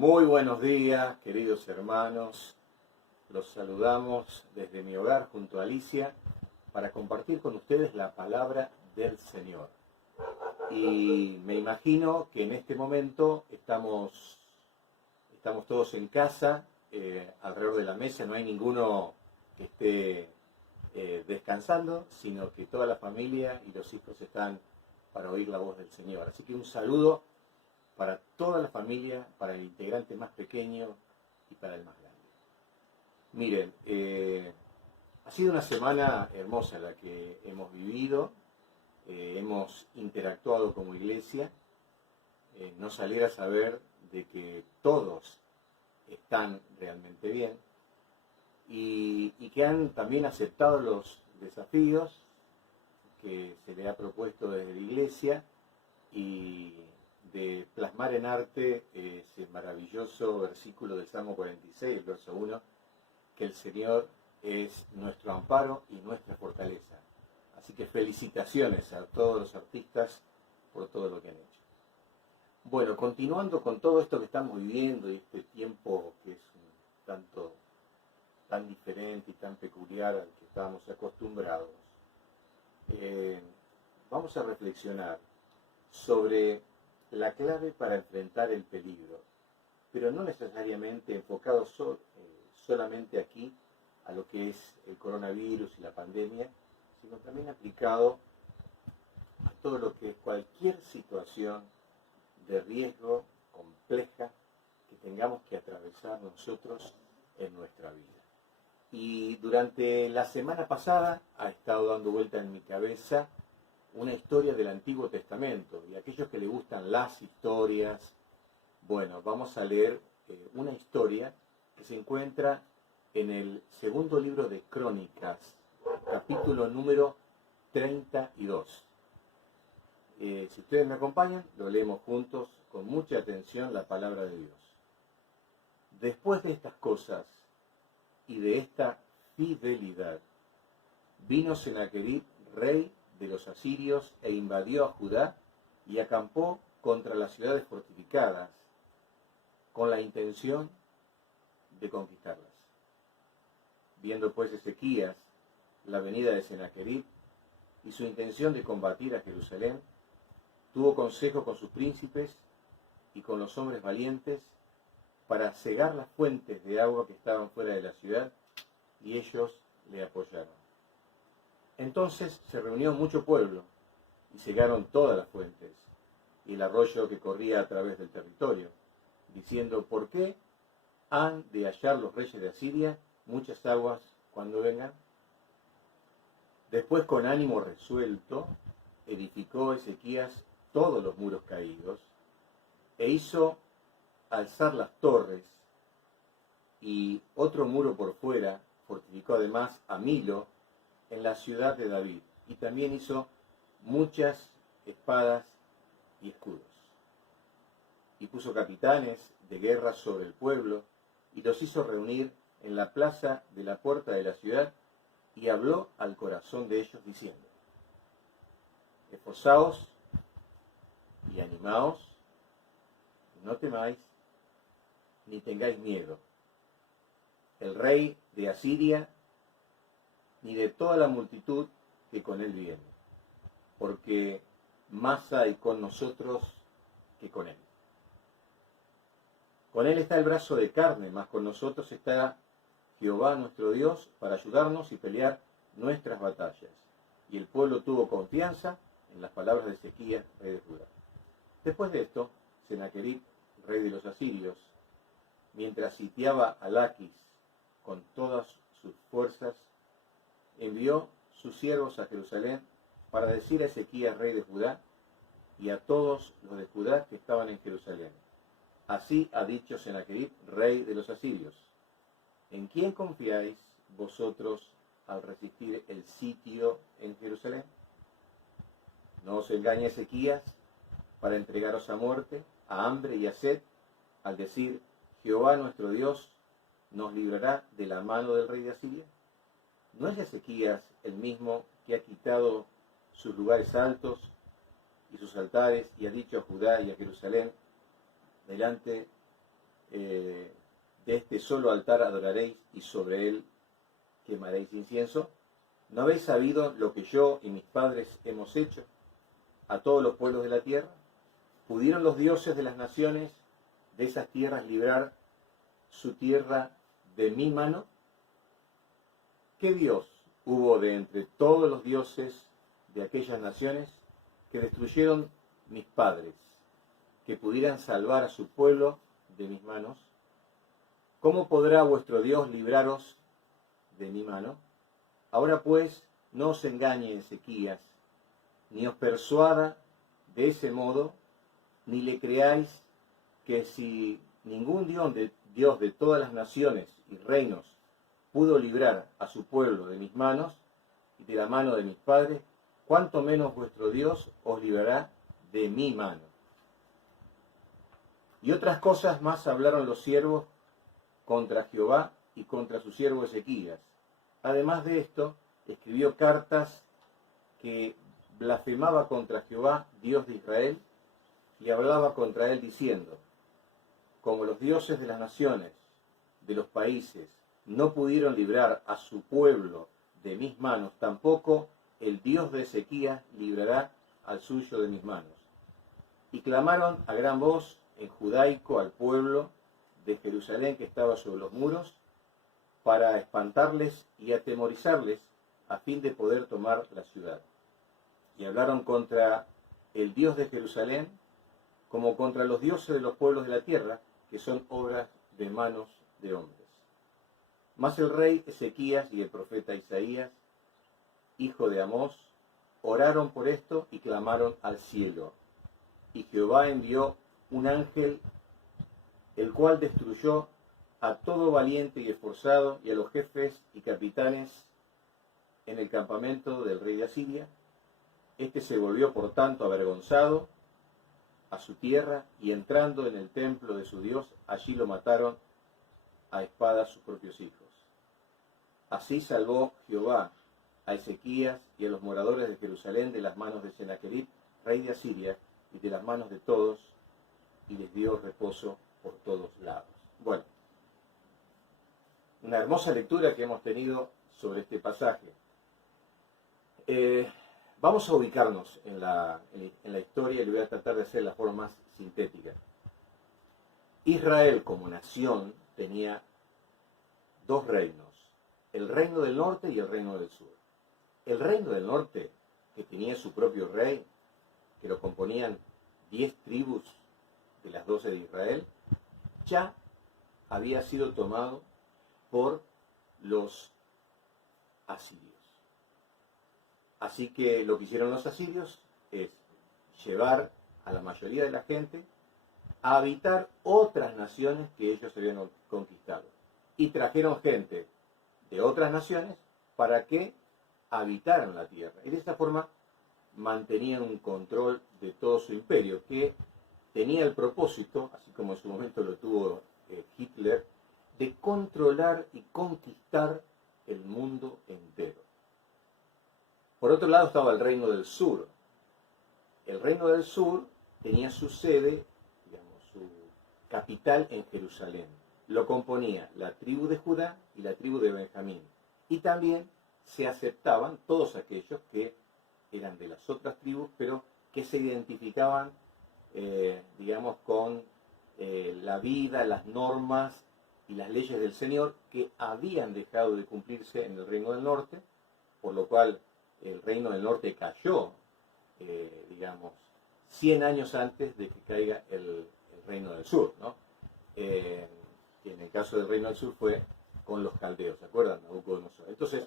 Muy buenos días, queridos hermanos. Los saludamos desde mi hogar junto a Alicia para compartir con ustedes la palabra del Señor. Y me imagino que en este momento estamos todos en casa, alrededor de la mesa. No hay ninguno que esté descansando, sino que toda la familia y los hijos están para oír la voz del Señor. Así que un saludo para toda la familia, para el integrante más pequeño y para el más grande. Miren, ha sido una semana hermosa la que hemos vivido, hemos interactuado como iglesia, nos alegra saber de que todos están realmente bien y que han también aceptado los desafíos que se le ha propuesto desde la iglesia y de plasmar en arte ese maravilloso versículo del Salmo 46, el verso 1, que el Señor es nuestro amparo y nuestra fortaleza. Así que felicitaciones a todos los artistas por todo lo que han hecho. Bueno, continuando con todo esto que estamos viviendo y este tiempo que es tan diferente y tan peculiar al que estábamos acostumbrados, vamos a reflexionar sobre la clave para enfrentar el peligro, pero no necesariamente enfocado solamente aquí a lo que es el coronavirus y la pandemia, sino también aplicado a todo lo que es cualquier situación de riesgo compleja que tengamos que atravesar nosotros en nuestra vida. Y durante la semana pasada ha estado dando vuelta en mi cabeza una historia del Antiguo Testamento, y a aquellos que les gustan las historias, bueno, vamos a leer una historia que se encuentra en el segundo libro de Crónicas, capítulo número 32. Si ustedes me acompañan, lo leemos juntos con mucha atención la palabra de Dios. Después de estas cosas y de esta fidelidad, vino Sennacherib, rey de los asirios, e invadió a Judá y acampó contra las ciudades fortificadas con la intención de conquistarlas. Viendo pues Ezequías la venida de Sennacherib y su intención de combatir a Jerusalén, tuvo consejo con sus príncipes y con los hombres valientes para cegar las fuentes de agua que estaban fuera de la ciudad, y ellos le apoyaron. Entonces se reunió mucho pueblo y cegaron todas las fuentes y el arroyo que corría a través del territorio, diciendo: ¿por qué han de hallar los reyes de Asiria muchas aguas cuando vengan? Después, con ánimo resuelto, edificó Ezequías todos los muros caídos e hizo alzar las torres, y otro muro por fuera. Fortificó además a Milo en la ciudad de David, y también hizo muchas espadas y escudos. Y puso capitanes de guerra sobre el pueblo, y los hizo reunir en la plaza de la puerta de la ciudad, y habló al corazón de ellos diciendo: esforzaos y animaos, no temáis, ni tengáis miedo. El rey de Asiria, ni de toda la multitud que con él viene, porque más hay con nosotros que con él. Con él está el brazo de carne, mas con nosotros está Jehová nuestro Dios para ayudarnos y pelear nuestras batallas. Y el pueblo tuvo confianza en las palabras de Ezequías, rey de Judá. Después de esto, Sennacherib, rey de los asirios, mientras sitiaba a Laquis con todas sus fuerzas, envió sus siervos a Jerusalén para decir a Ezequías, rey de Judá, y a todos los de Judá que estaban en Jerusalén: así ha dicho Sennacherib, rey de los asirios: ¿en quién confiáis vosotros al resistir el sitio en Jerusalén? No os engañe Ezequías para entregaros a muerte, a hambre y a sed, al decir: Jehová nuestro Dios nos librará de la mano del rey de Asiria. ¿No es Ezequías el mismo que ha quitado sus lugares altos y sus altares, y ha dicho a Judá y a Jerusalén: delante de este solo altar adoraréis y sobre él quemaréis incienso. ¿No habéis sabido lo que yo y mis padres hemos hecho a todos los pueblos de la tierra? ¿Pudieron los dioses de las naciones de esas tierras librar su tierra de mi mano? ¿Qué Dios hubo de entre todos los dioses de aquellas naciones que destruyeron mis padres, que pudieran salvar a su pueblo de mis manos? ¿Cómo podrá vuestro Dios libraros de mi mano? Ahora pues, no os engañe Ezequías, ni os persuada de ese modo, ni le creáis que si ningún Dios de todas las naciones y reinos pudo librar a su pueblo de mis manos y de la mano de mis padres, cuánto menos vuestro Dios os librará de mi mano. Y otras cosas más hablaron los siervos contra Jehová y contra su siervo Ezequías. Además de esto, escribió cartas que blasfemaba contra Jehová, Dios de Israel, y hablaba contra él diciendo: como los dioses de las naciones, de los países, no pudieron librar a su pueblo de mis manos, tampoco el Dios de Ezequías librará al suyo de mis manos. Y clamaron a gran voz en judaico al pueblo de Jerusalén que estaba sobre los muros, para espantarles y atemorizarles, a fin de poder tomar la ciudad. Y hablaron contra el Dios de Jerusalén, como contra los dioses de los pueblos de la tierra, que son obras de manos de hombres. Mas el rey Ezequías y el profeta Isaías, hijo de Amós, oraron por esto y clamaron al cielo. Y Jehová envió un ángel, el cual destruyó a todo valiente y esforzado, y a los jefes y capitanes en el campamento del rey de Asiria. Este se volvió por tanto avergonzado a su tierra, y entrando en el templo de su Dios, allí lo mataron a espada sus propios hijos. Así salvó Jehová a Ezequías y a los moradores de Jerusalén de las manos de Sennacherib, rey de Asiria, y de las manos de todos, y les dio reposo por todos lados. Bueno, una hermosa lectura que hemos tenido sobre este pasaje. Vamos a ubicarnos en la historia, y le voy a tratar de hacer la forma más sintética. Israel como nación tenía dos reinos, el reino del norte y el reino del sur. El reino del norte, que tenía su propio rey, que lo componían 10 tribus de las 12 de Israel, ya había sido tomado por los asirios. Así que lo que hicieron los asirios es llevar a la mayoría de la gente a habitar otras naciones que ellos habían conquistado. Y trajeron gente de otras naciones para que habitaran la tierra. Y de esta forma mantenían un control de todo su imperio, que tenía el propósito, así como en su momento lo tuvo Hitler, de controlar y conquistar el mundo entero. Por otro lado estaba el reino del sur. El reino del sur tenía su sede, digamos, su capital en Jerusalén. Lo componía la tribu de Judá y la tribu de Benjamín. Y también se aceptaban todos aquellos que eran de las otras tribus, pero que se identificaban, digamos, con la vida, las normas y las leyes del Señor, que habían dejado de cumplirse en el reino del norte, por lo cual el reino del norte cayó, digamos, 100 años antes de que caiga el reino del sur, ¿no? Que en el caso del reino del sur fue con los caldeos, ¿se acuerdan? Nabucodonosor. Entonces,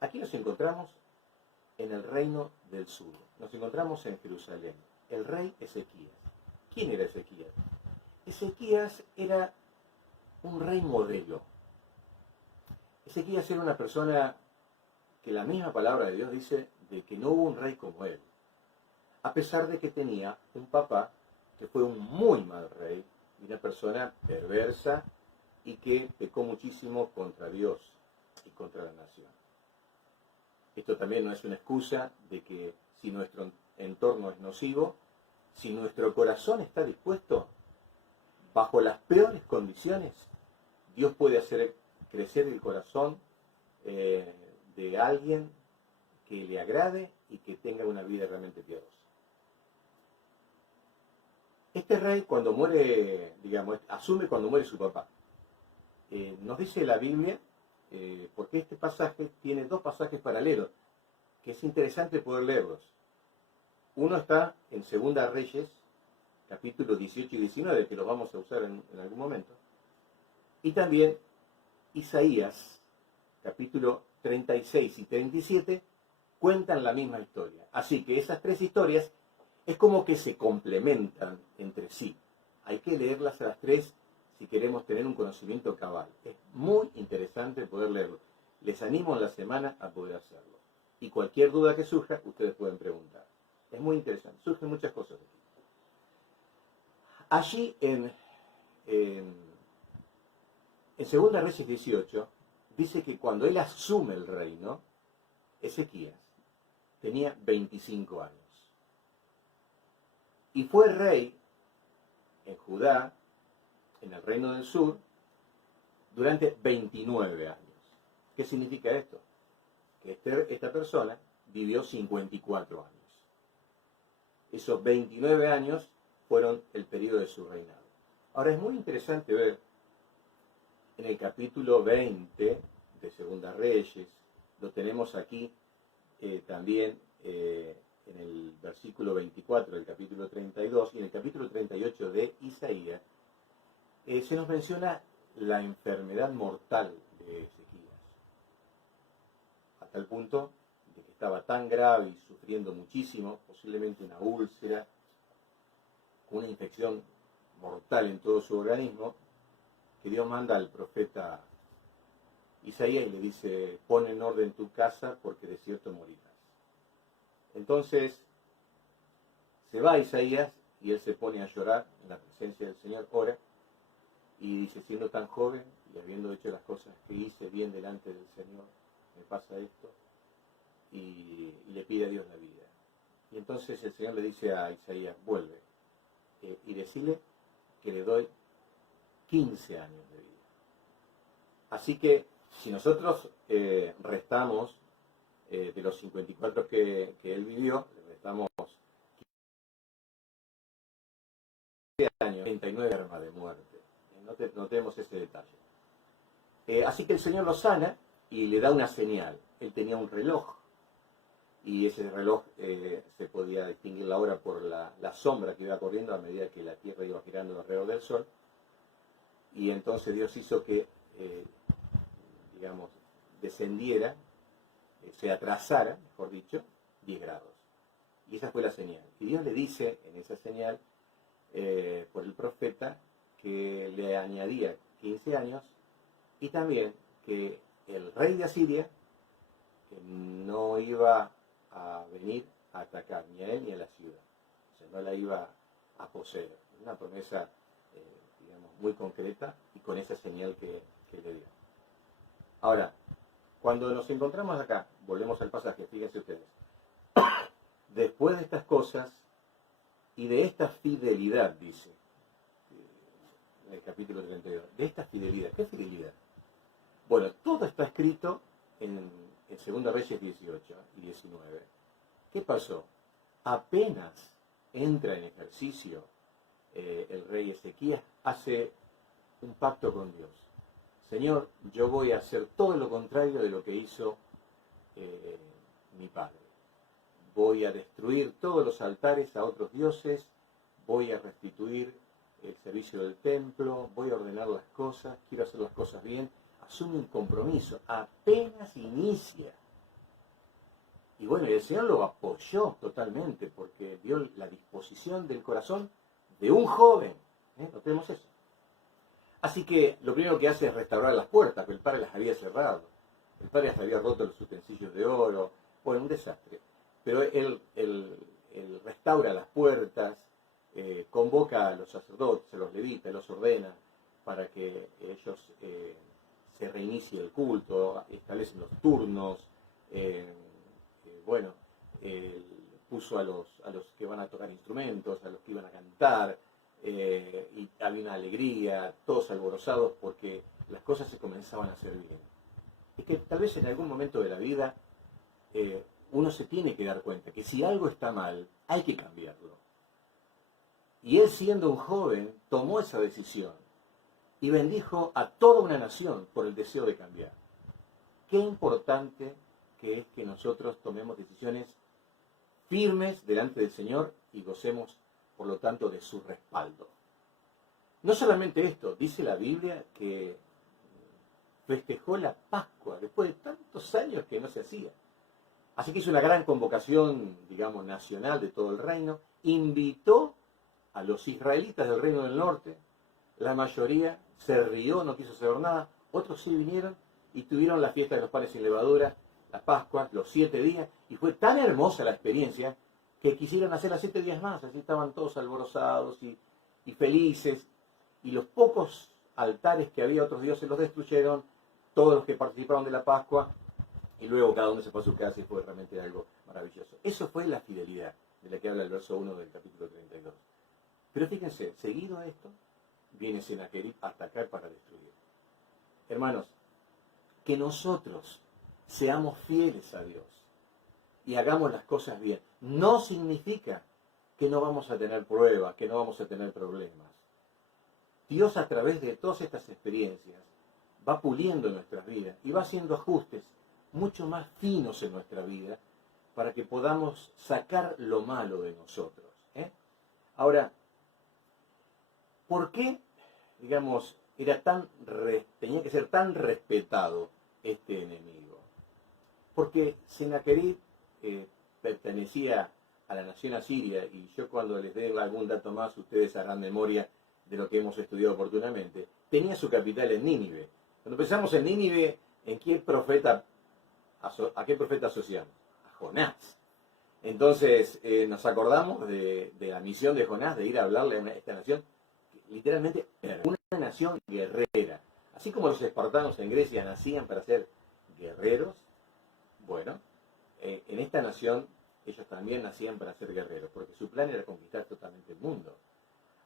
aquí nos encontramos en el reino del sur, nos encontramos en Jerusalén, el rey Ezequías. ¿Quién era Ezequías? Ezequías era un rey modelo. Ezequías era una persona que la misma palabra de Dios dice de que no hubo un rey como él, a pesar de que tenía un papá que fue un muy mal rey, y una persona perversa y que pecó muchísimo contra Dios y contra la nación. Esto también no es una excusa de que si nuestro entorno es nocivo, si nuestro corazón está dispuesto, bajo las peores condiciones, Dios puede hacer crecer el corazón de alguien que le agrade y que tenga una vida realmente piadosa. Este rey, cuando muere, digamos, asume cuando muere su papá. Nos dice la Biblia, porque este pasaje tiene dos pasajes paralelos, que es interesante poder leerlos. Uno está en Segunda Reyes, capítulos 18 y 19, que los vamos a usar en algún momento. Y también Isaías, capítulo 36 y 37, cuentan la misma historia. Así que esas tres historias es como que se complementan entre sí. Hay que leerlas a las tres si queremos tener un conocimiento cabal. Es muy interesante poder leerlo. Les animo en la semana a poder hacerlo. Y cualquier duda que surja, ustedes pueden preguntar. Es muy interesante. Surgen muchas cosas aquí. Allí en Segunda Reyes 18, dice que cuando él asume el reino, Ezequías tenía 25 años. Y fue rey en Judá, en el reino del sur, durante 29 años. ¿Qué significa esto? Que esta persona vivió 54 años. Esos 29 años fueron el periodo de su reinado. Ahora es muy interesante ver en el capítulo 20 de Segunda Reyes, lo tenemos aquí también en el versículo 24 del capítulo 32 y en el capítulo 38 de Isaías, se nos menciona la enfermedad mortal de Ezequías, a tal punto de que estaba tan grave y sufriendo muchísimo, posiblemente una úlcera, una infección mortal en todo su organismo, que Dios manda al profeta Isaías y le dice: pon en orden tu casa porque de cierto morirás. Entonces se va Isaías y él se pone a llorar en la presencia del Señor, ora, y dice: siendo tan joven y habiendo hecho las cosas que hice bien delante del Señor, me pasa esto, y le pide a Dios la vida. Y entonces el Señor le dice a Isaías: vuelve y decile que le doy 15 años de vida. Así que si nosotros restamos de los 54 que él vivió, le restamos 15 años, 39 armas de muerte. Notemos ese detalle. Así que el Señor lo sana y le da una señal. Él tenía un reloj y ese reloj se podía distinguir la hora por la sombra que iba corriendo a medida que la Tierra iba girando alrededor del Sol. Y entonces Dios hizo que, digamos, descendiera, se atrasara, mejor dicho, 10 grados. Y esa fue la señal. Y Dios le dice en esa señal, por el profeta, que le añadía 15 años y también que el rey de Asiria, que no iba a venir a atacar ni a él ni a la ciudad. O sea, no la iba a poseer. Una promesa digamos, muy concreta y con esa señal que le dio. Ahora, cuando nos encontramos acá, volvemos al pasaje, fíjense ustedes, después de estas cosas y de esta fidelidad, dice, en el capítulo 32, de esta fidelidad, ¿qué fidelidad? Bueno, todo está escrito en 2 Reyes 18 y 19. ¿Qué pasó? Apenas entra en ejercicio el rey Ezequías, hace un pacto con Dios. Señor, yo voy a hacer todo lo contrario de lo que hizo mi padre. Voy a destruir todos los altares a otros dioses, voy a restituir el servicio del templo, voy a ordenar las cosas, quiero hacer las cosas bien. Asume un compromiso, apenas inicia. Y bueno, el Señor lo apoyó totalmente porque vio la disposición del corazón de un joven. Notemos eso. Así que lo primero que hace es restaurar las puertas, porque el padre las había cerrado. El padre hasta había roto los utensilios de oro. Bueno, un desastre. Pero él restaura las puertas, convoca a los sacerdotes, a los levitas, los ordena para que ellos se reinicie el culto, establecen los turnos, puso a los que van a tocar instrumentos, a los que iban a cantar, y había una alegría, todos alborozados porque las cosas se comenzaban a hacer bien. Es que tal vez en algún momento de la vida uno se tiene que dar cuenta que si algo está mal, hay que cambiarlo. Y él, siendo un joven, tomó esa decisión y bendijo a toda una nación por el deseo de cambiar. Qué importante que es que nosotros tomemos decisiones firmes delante del Señor y gocemos, por lo tanto, de su respaldo. No solamente esto, dice la Biblia que festejó la Pascua después de tantos años que no se hacía. Así que hizo una gran convocación, digamos, nacional de todo el reino. Invitó a los israelitas del reino del norte. La mayoría se rió, no quiso saber nada. Otros sí vinieron y tuvieron la fiesta de los panes sin levadura, la Pascua, los 7 días. Y fue tan hermosa la experiencia que quisieron hacerla 7 días más. Así estaban todos alborozados y felices. Y los pocos altares que había, otros dioses los destruyeron. Todos los que participaron de la Pascua. Y luego cada uno se fue a su casa y fue realmente algo maravilloso. Eso fue la fidelidad de la que habla el verso 1 del capítulo 32. Pero fíjense, seguido a esto, viene Sennacherib a atacar para destruir. Hermanos, que nosotros seamos fieles a Dios y hagamos las cosas bien, no significa que no vamos a tener pruebas, que no vamos a tener problemas. Dios, a través de todas estas experiencias, va puliendo nuestras vidas y va haciendo ajustes mucho más finos en nuestra vida para que podamos sacar lo malo de nosotros. Ahora, ¿por qué, digamos, tenía que ser tan respetado este enemigo? Porque Sennacherib pertenecía a la nación asiria, y yo cuando les dé algún dato más, ustedes harán memoria de lo que hemos estudiado oportunamente. Tenía su capital en Nínive. Cuando pensamos en Nínive, ¿a qué profeta asociamos? A Jonás. Entonces nos acordamos de la misión de Jonás de ir a hablarle a esta nación, literalmente una nación guerrera. Así como los espartanos en Grecia nacían para ser guerreros, bueno, en esta nación ellos también nacían para ser guerreros, porque su plan era conquistar totalmente el mundo.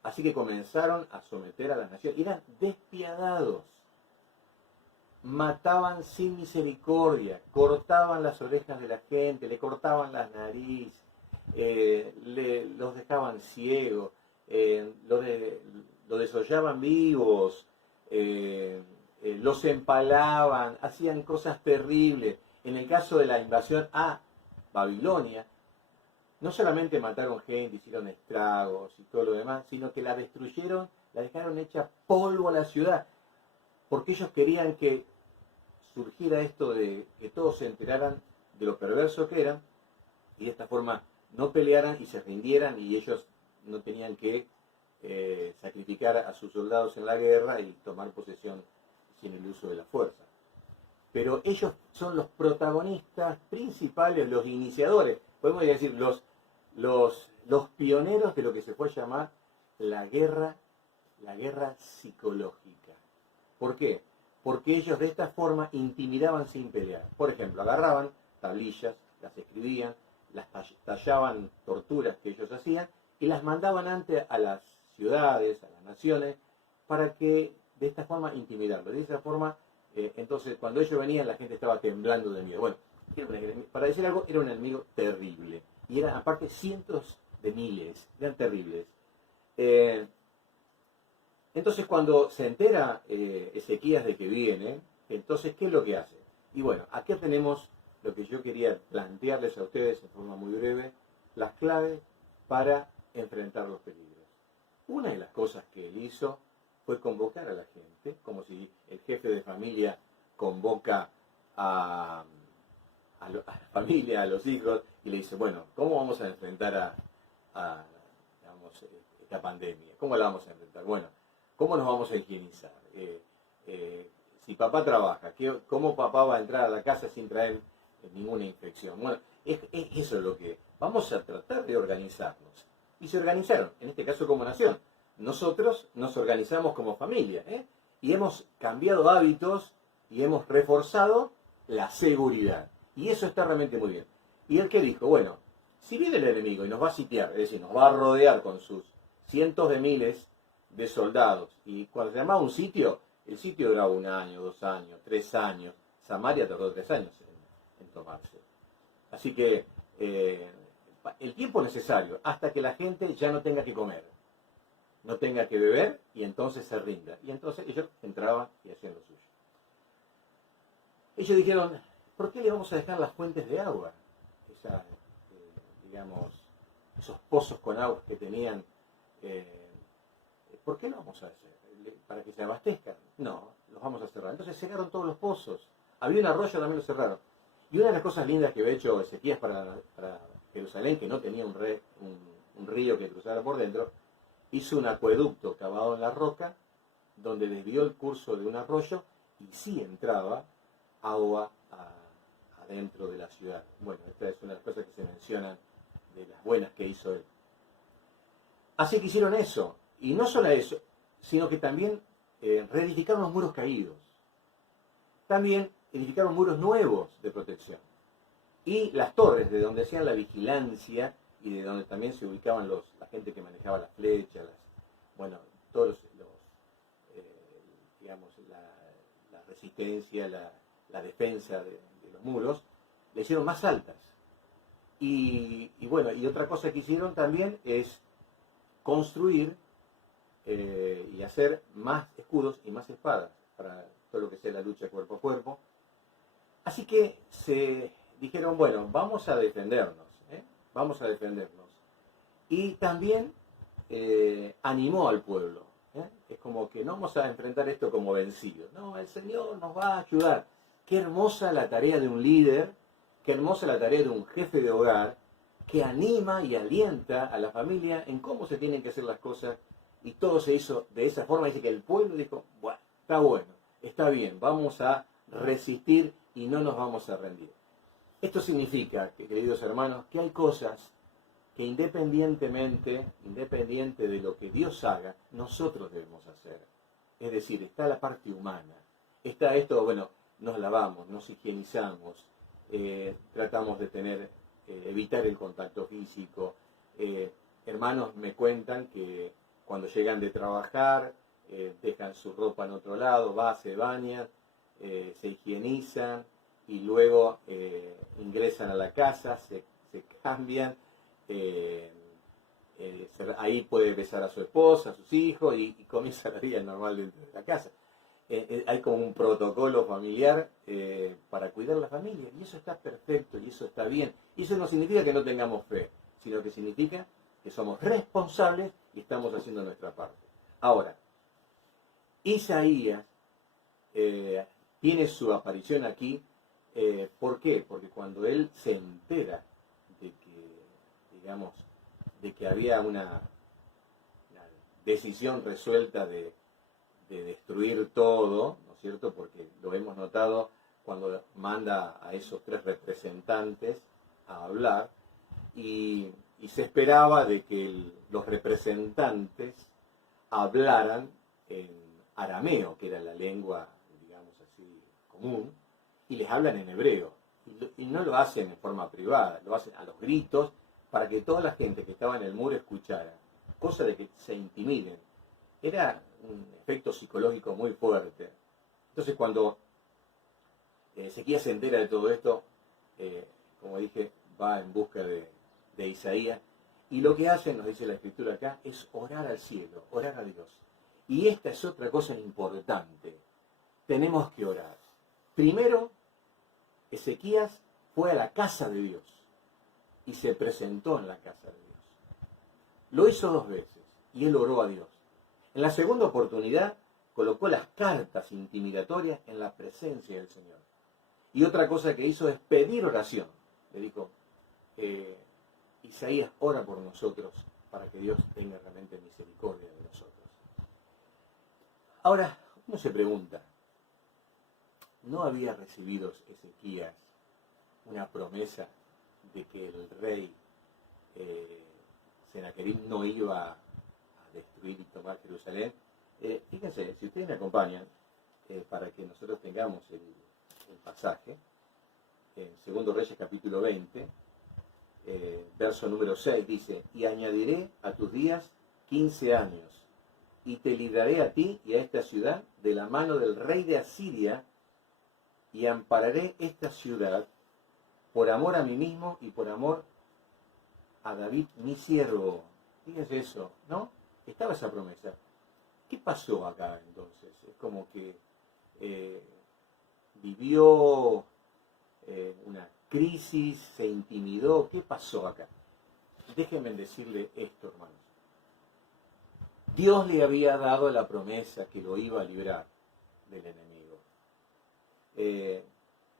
Así que comenzaron a someter a la nación. Eran despiadados. Mataban sin misericordia, cortaban las orejas de la gente, le cortaban las narices, los dejaban ciegos, los desollaban vivos, los empalaban, hacían cosas terribles. En el caso de la invasión a Babilonia, no solamente mataron gente, hicieron estragos y todo lo demás, sino que la destruyeron, la dejaron hecha polvo a la ciudad, porque ellos querían que surgiera esto de que todos se enteraran de lo perverso que eran, y de esta forma no pelearan y se rindieran, y ellos no tenían que sacrificar a sus soldados en la guerra y tomar posesión sin el uso de la fuerza. Pero ellos son los protagonistas principales, los iniciadores, podemos decir, los pioneros de lo que se puede llamar la guerra psicológica. ¿Por qué? Porque ellos de esta forma intimidaban sin pelear. Por ejemplo, agarraban tablillas, las escribían, las tallaban torturas que ellos hacían y las mandaban antes a las ciudades, a las naciones, para que de esta forma intimidarlos. De esa forma, entonces, cuando ellos venían, la gente estaba temblando de miedo. Bueno, para decir algo, era un enemigo terrible. Y eran, aparte, cientos de miles. Eran terribles. Entonces, cuando se entera Ezequías de que viene, entonces, ¿qué es lo que hace? Y bueno, aquí tenemos lo que yo quería plantearles a ustedes en forma muy breve, las claves para enfrentar los peligros. Una de las cosas que él hizo fue convocar a la gente, como si el jefe de familia convoca a la familia, a los hijos, y le dice, bueno, ¿cómo vamos a enfrentar digamos, esta pandemia? ¿Cómo la vamos a enfrentar? Bueno, ¿cómo nos vamos a higienizar? Si papá trabaja, ¿cómo papá va a entrar a la casa sin traer ninguna infección? Bueno, eso es lo que vamos a tratar de organizarnos. Y se organizaron, en este caso como nación. Nosotros nos organizamos como familia, y hemos cambiado hábitos y hemos reforzado la seguridad. Y eso está realmente muy bien. Y él que dijo, bueno, si viene el enemigo y nos va a sitiar, es decir, nos va a rodear con sus cientos de miles de soldados. Y cuando se llamaba un sitio, el sitio duraba 1 año, 2 años, 3 años. Samaria tardó 3 años en tomarse. Así que el tiempo necesario hasta que la gente ya no tenga que comer, no tenga que beber, y entonces se rinda. Y entonces ellos entraban y hacían lo suyo. Ellos dijeron, ¿por qué le vamos a dejar las fuentes de agua? Esas, digamos, esos pozos con agua que tenían, ¿por qué lo vamos a hacer? ¿Para que se abastezcan? No, los vamos a cerrar. Entonces cerraron todos los pozos. Había un arroyo, también lo cerraron. Y una de las cosas lindas que había hecho Ezequías para Jerusalén, que no tenía un río que cruzara por dentro, hizo un acueducto cavado en la roca, donde desvió el curso de un arroyo y sí entraba agua adentro de la ciudad. Bueno, esta es una de las cosas que se mencionan de las buenas que hizo él. Así que hicieron eso. Y no solo eso, sino que también reedificaron los muros caídos. También edificaron muros nuevos de protección. Y las torres, de donde hacían la vigilancia y de donde también se ubicaban la gente que manejaba las flechas, todos digamos, la resistencia, la defensa de los muros, le hicieron más altas. Y otra cosa que hicieron también es construir y hacer más escudos y más espadas para todo lo que sea la lucha cuerpo a cuerpo. Así que se dijeron, bueno, vamos a defendernos, vamos a defendernos. Y también animó al pueblo. Es como que no vamos a enfrentar esto como vencidos. No, el Señor nos va a ayudar. Qué hermosa la tarea de un líder, qué hermosa la tarea de un jefe de hogar, que anima y alienta a la familia en cómo se tienen que hacer las cosas. Y todo se hizo de esa forma. Dice que el pueblo dijo, bueno, está bien, vamos a resistir y no nos vamos a rendir. Esto significa, queridos hermanos, que hay cosas que independiente de lo que Dios haga, nosotros debemos hacer. Es decir, está la parte humana. Está esto, nos lavamos, nos higienizamos, tratamos de evitar el contacto físico. Hermanos me cuentan que cuando llegan de trabajar, dejan su ropa en otro lado, se bañan, se higienizan y luego ingresan a la casa, se cambian, ahí puede besar a su esposa, a sus hijos y comienza la vida normal dentro de la casa. Hay como un protocolo familiar para cuidar la familia, y eso está perfecto y eso está bien. Y eso no significa que no tengamos fe, sino que significa que somos responsables y estamos haciendo nuestra parte. Ahora, Isaías tiene su aparición aquí. ¿Por qué? Porque cuando él se entera de que había una decisión resuelta de destruir todo, ¿no es cierto? Porque lo hemos notado cuando manda a esos 3 representantes a hablar, y se esperaba de que los representantes hablaran en arameo, que era la lengua, digamos así, común, y les hablan en hebreo. Y no lo hacen en forma privada, lo hacen a los gritos para que toda la gente que estaba en el muro escuchara, cosa de que se intimiden. Era un efecto psicológico muy fuerte. Entonces cuando Ezequías se entera de todo esto, como dije, va en busca de Isaías, y lo que hace, nos dice la escritura acá, es orar al cielo, orar a Dios. Y esta es otra cosa importante. Tenemos que orar. Primero, Ezequías fue a la casa de Dios y se presentó en la casa de Dios. Lo hizo 2 veces y él oró a Dios. En la segunda oportunidad colocó las cartas intimidatorias en la presencia del Señor. Y otra cosa que hizo es pedir oración. Le dijo, Isaías, ora por nosotros para que Dios tenga realmente misericordia de nosotros. Ahora, uno se pregunta, ¿no había recibido Ezequías una promesa de que el rey Sennacherib no iba a destruir y tomar Jerusalén? Fíjense, si ustedes me acompañan, para que nosotros tengamos el pasaje, en 2 Reyes capítulo 20, verso número 6, dice, y añadiré a tus días 15 años, y te libraré a ti y a esta ciudad de la mano del rey de Asiria, y ampararé esta ciudad por amor a mí mismo y por amor a David mi siervo. Fíjense eso, ¿no? Estaba esa promesa. ¿Qué pasó acá entonces? Es como que vivió una crisis, se intimidó. ¿Qué pasó acá? Déjenme decirle esto, hermanos. Dios le había dado la promesa que lo iba a librar del enemigo.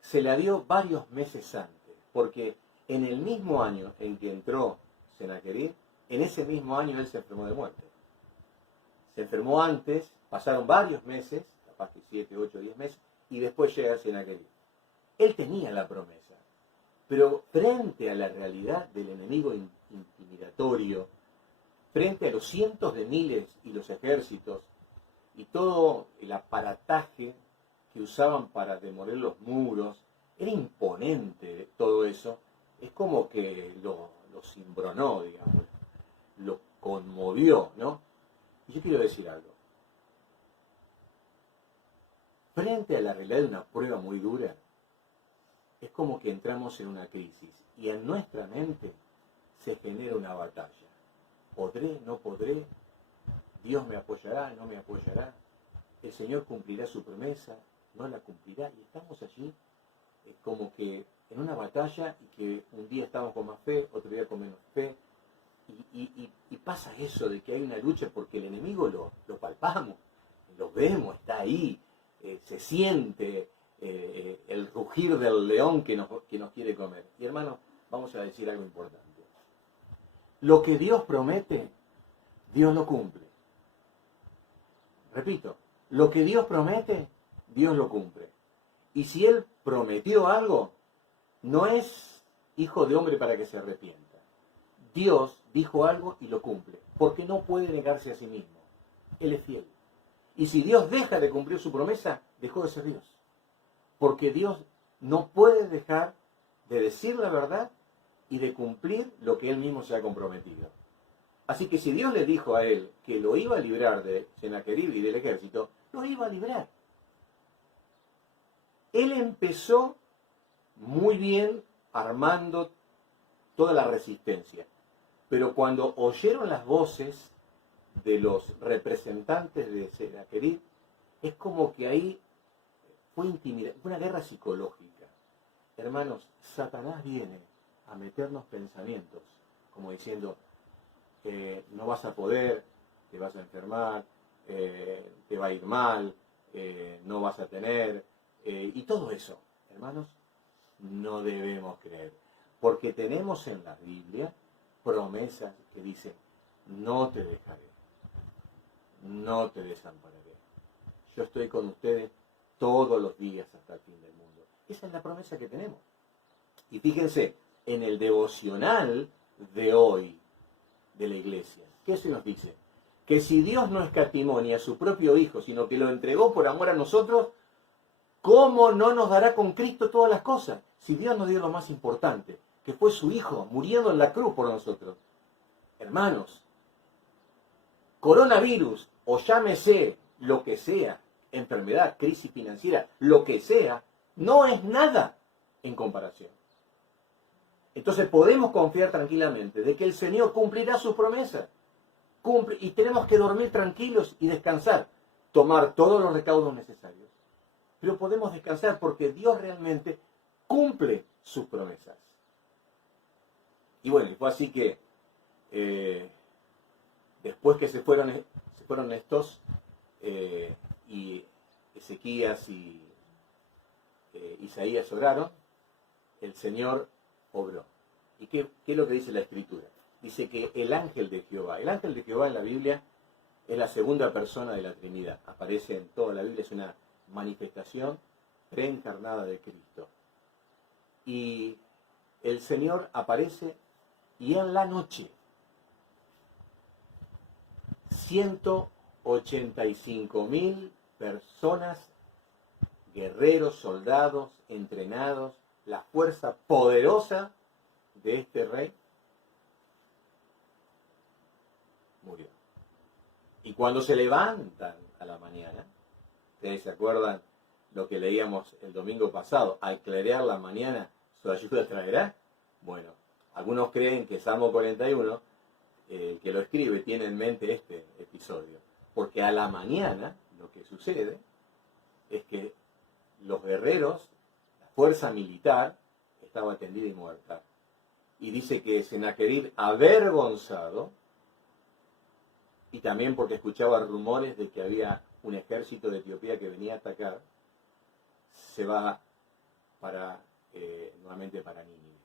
Se la dio varios meses antes, porque en el mismo año en que entró Sennacherib, en ese mismo año él se enfermó de muerte. Se enfermó antes, pasaron varios meses, capaz que 7, 8, 10 meses, y después llega Sennacherib. Él tenía la promesa, pero frente a la realidad del enemigo intimidatorio, frente a los cientos de miles y los ejércitos, y todo el aparataje que usaban para demoler los muros, era imponente todo eso, es como que lo cimbronó, digamos, lo conmovió, ¿no? Y yo quiero decir algo. Frente a la realidad de una prueba muy dura, es como que entramos en una crisis y en nuestra mente se genera una batalla. ¿Podré? ¿No podré? ¿Dios me apoyará? ¿No me apoyará? ¿El Señor cumplirá su promesa? ¿No la cumplirá? Y estamos allí como que en una batalla y que un día estamos con más fe, otro día con menos fe. Y pasa eso de que hay una lucha porque el enemigo lo palpamos, lo vemos, está ahí, se siente el rugir del león que nos quiere comer. Y hermanos, vamos a decir algo importante. Lo que Dios promete, Dios lo cumple. Repito, lo que Dios promete, Dios lo cumple. Y si Él prometió algo, no es hijo de hombre para que se arrepienta. Dios dijo algo y lo cumple, porque no puede negarse a sí mismo. Él es fiel. Y si Dios deja de cumplir su promesa, dejó de ser Dios. Porque Dios no puede dejar de decir la verdad y de cumplir lo que Él mismo se ha comprometido. Así que si Dios le dijo a él que lo iba a librar de Sennacherib y del ejército, lo iba a librar. Él empezó muy bien armando toda la resistencia. Pero cuando oyeron las voces de los representantes de Sennacherib, es como que ahí fue una guerra psicológica. Hermanos, Satanás viene a meternos pensamientos, como diciendo, no vas a poder, te vas a enfermar, te va a ir mal, no vas a tener, y todo eso, hermanos, no debemos creer. Porque tenemos en la Biblia promesas que dicen, no te dejaré, no te desampararé. Yo estoy con ustedes todos los días hasta el fin del mundo. Esa es la promesa que tenemos. Y fíjense, en el devocional de hoy de la iglesia, ¿qué se nos dice? Que si Dios no escatimó ni a su propio Hijo, sino que lo entregó por amor a nosotros, ¿cómo no nos dará con Cristo todas las cosas? Si Dios nos dio lo más importante, que fue su Hijo, muriendo en la cruz por nosotros. Hermanos, coronavirus, o llámese lo que sea, enfermedad, crisis financiera, lo que sea, no es nada en comparación. Entonces podemos confiar tranquilamente de que el Señor cumplirá sus promesas. Y tenemos que dormir tranquilos y descansar, tomar todos los recaudos necesarios. Pero podemos descansar porque Dios realmente cumple sus promesas. Y bueno, fue así que después que se fueron estos, y Ezequías y Isaías oraron, el Señor obró. ¿Y qué es lo que dice la Escritura? Dice que el ángel de Jehová en la Biblia es la segunda persona de la Trinidad. Aparece en toda la Biblia, es una manifestación preencarnada de Cristo. Y el Señor aparece y en la noche 185.000 personas, guerreros, soldados, entrenados, la fuerza poderosa de este rey, murió. Y cuando se levantan a la mañana, ustedes se acuerdan lo que leíamos el domingo pasado, al clarear la mañana su ayuda traerá. Bueno, algunos creen que Salmo 41, el que lo escribe, tiene en mente este episodio. Porque a la mañana lo que sucede es que los guerreros, la fuerza militar, estaba tendida y muerta. Y dice que Sennacherib, avergonzado, y también porque escuchaba rumores de que había un ejército de Etiopía que venía a atacar, se va nuevamente para Nínive.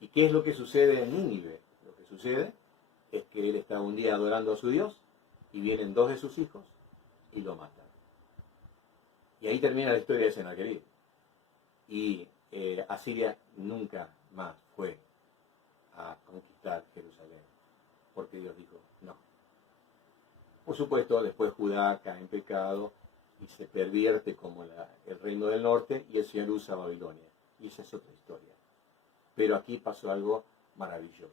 ¿Y qué es lo que sucede en Nínive? Lo que sucede es que él está un día adorando a su Dios y vienen dos de sus hijos y lo matan. Y ahí termina la historia de Sennacherib. Y Asiria nunca más fue a conquistar Jerusalén, porque Dios dijo no. Por supuesto, después Judá cae en pecado y se pervierte como el reino del norte y el Señor usa Babilonia. Y esa es otra historia. Pero aquí pasó algo maravilloso.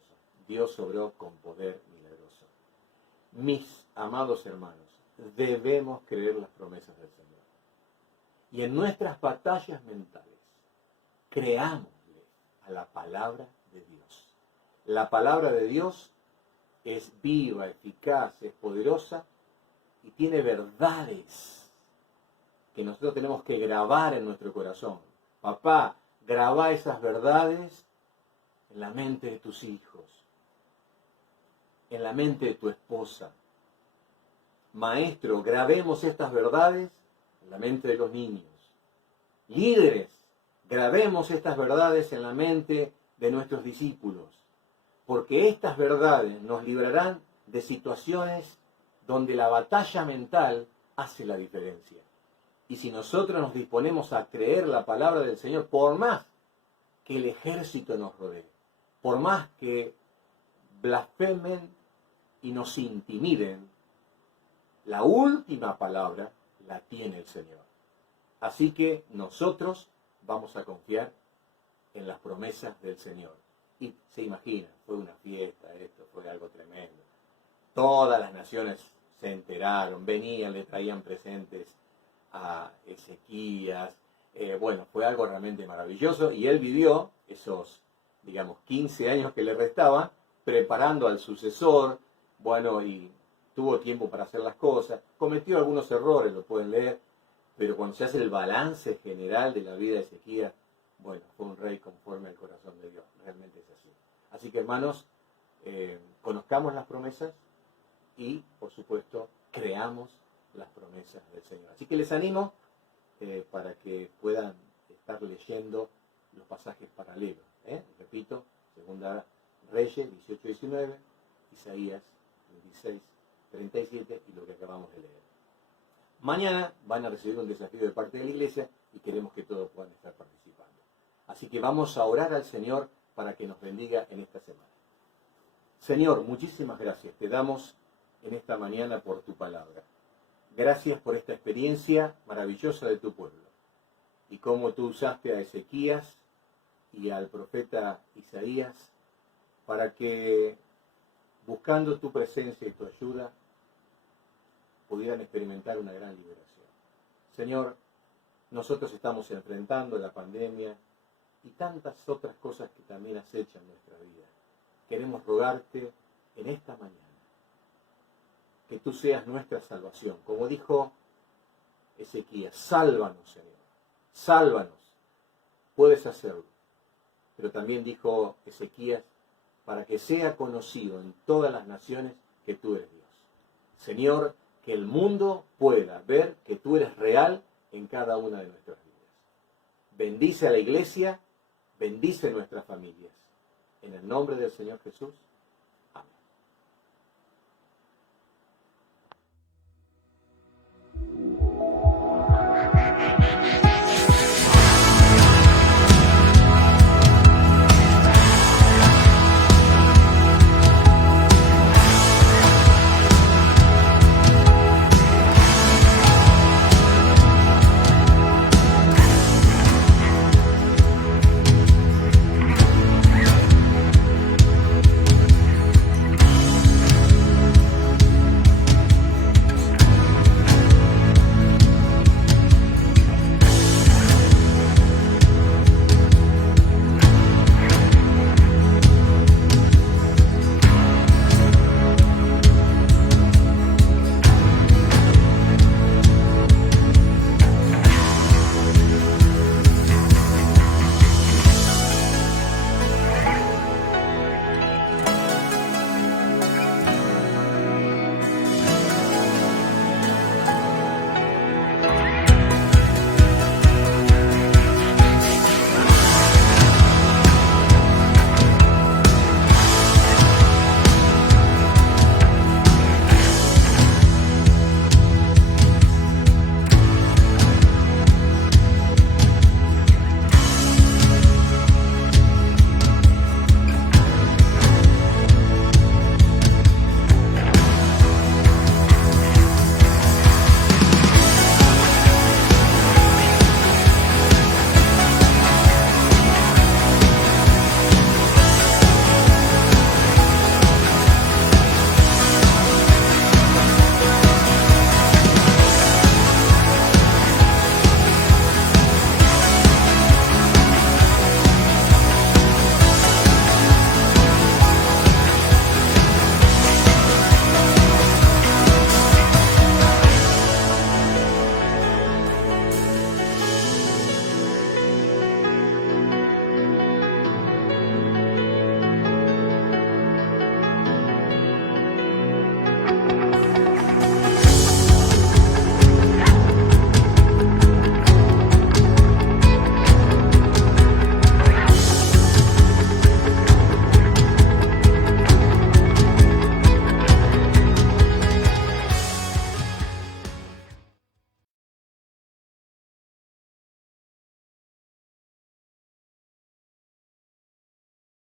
Dios obró con poder milagroso. Mis amados hermanos, debemos creer las promesas del Señor. Y en nuestras batallas mentales, creámosle a la palabra de Dios. La palabra de Dios es viva, eficaz, es poderosa y tiene verdades que nosotros tenemos que grabar en nuestro corazón. Papá, graba esas verdades en la mente de tus hijos, en la mente de tu esposa. Maestro, grabemos estas verdades en la mente de los niños. Líderes, grabemos estas verdades en la mente de nuestros discípulos, porque estas verdades nos librarán de situaciones donde la batalla mental hace la diferencia. Y si nosotros nos disponemos a creer la palabra del Señor, por más que el ejército nos rodee, por más que blasfemen y nos intimiden, la última palabra la tiene el Señor. Así que nosotros vamos a confiar en las promesas del Señor. Y se imagina, fue una fiesta esto, fue algo tremendo. Todas las naciones se enteraron, venían, le traían presentes a Ezequías. Bueno, fue algo realmente maravilloso y él vivió esos, 15 años que le restaban, preparando al sucesor, bueno, y tuvo tiempo para hacer las cosas, cometió algunos errores, lo pueden leer, pero cuando se hace el balance general de la vida de Ezequías, bueno, fue un rey conforme al corazón de Dios, realmente es así. Así que hermanos, conozcamos las promesas y, por supuesto, creamos las promesas del Señor. Así que les animo para que puedan estar leyendo los pasajes paralelos. Repito, Segunda Reyes 18-19, Isaías 26-37 y lo que acabamos de leer. Mañana van a recibir un desafío de parte de la iglesia y queremos que todos puedan estar participando. Así que vamos a orar al Señor para que nos bendiga en esta semana. Señor, muchísimas gracias. Te damos en esta mañana por tu palabra. Gracias por esta experiencia maravillosa de tu pueblo. Y cómo tú usaste a Ezequías y al profeta Isaías para que, buscando tu presencia y tu ayuda, pudieran experimentar una gran liberación. Señor, nosotros estamos enfrentando la pandemia y tantas otras cosas que también acechan nuestra vida. Queremos rogarte en esta mañana que tú seas nuestra salvación. Como dijo Ezequías, sálvanos, Señor, sálvanos. Puedes hacerlo. Pero también dijo Ezequías, para que sea conocido en todas las naciones que tú eres Dios. Señor, que el mundo pueda ver que tú eres real en cada una de nuestras vidas. Bendice a la iglesia, bendice nuestras familias. En el nombre del Señor Jesús.